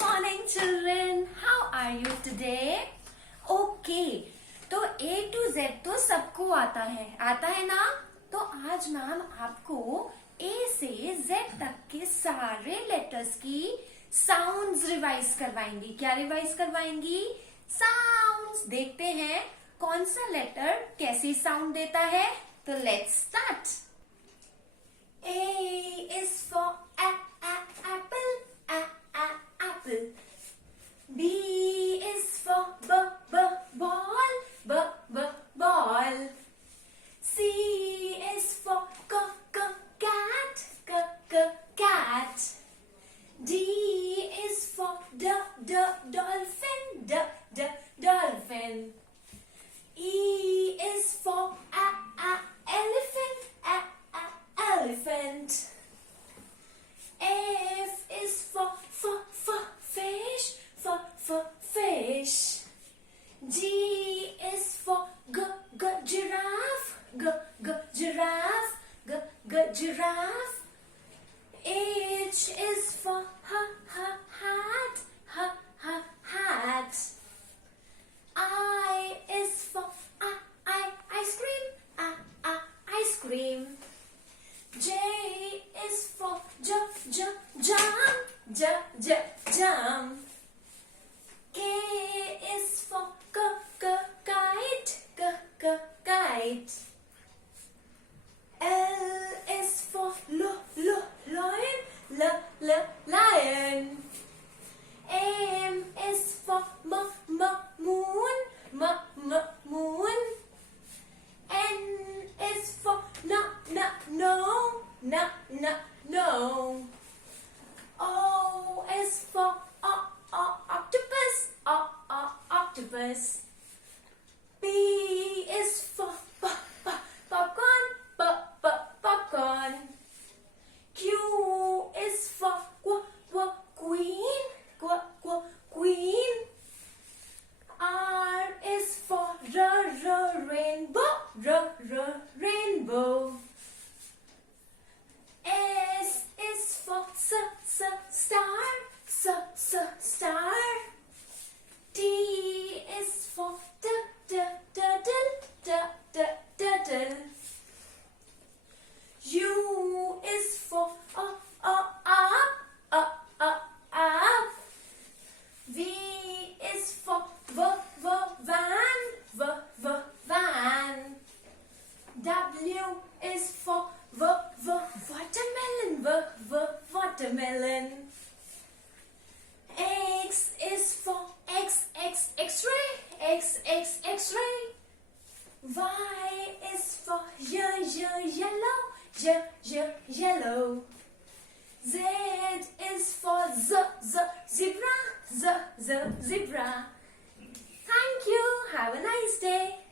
morning children, how are you today? Okay, तो A to Z तो सबको आता है ना? तो आज मैम आपको A से Z तक के सारे लेटर्स की साउंड्स रिवाइज करवाएंगी। क्या रिवाइज करवाएंगी? साउंड्स। देखते हैं कौन सा लेटर कैसी साउंड देता है। तो let's start. A is for apple, apple. B is for ball, ball. C is for cat, cat. D is for dolphin, dolphin. E is for elephant, elephant. F is for fish, fish. G is for giraffe, giraffe, giraffe. H is for hat, hat. I is for ice cream, ice cream. J is for jump. K is for kite, kite. L is for lion. M is for moon, moon. N is for no. O is for octopus, octopus. P is for popcorn, popcorn. Q is for queen, queen. R is for rainbow, rainbow. S is for star. T is for turtle. U is for up. V is for van. W is for watermelon. X is for X-ray. Y is for yellow. Z is for zebra. Thank you. Have a nice day.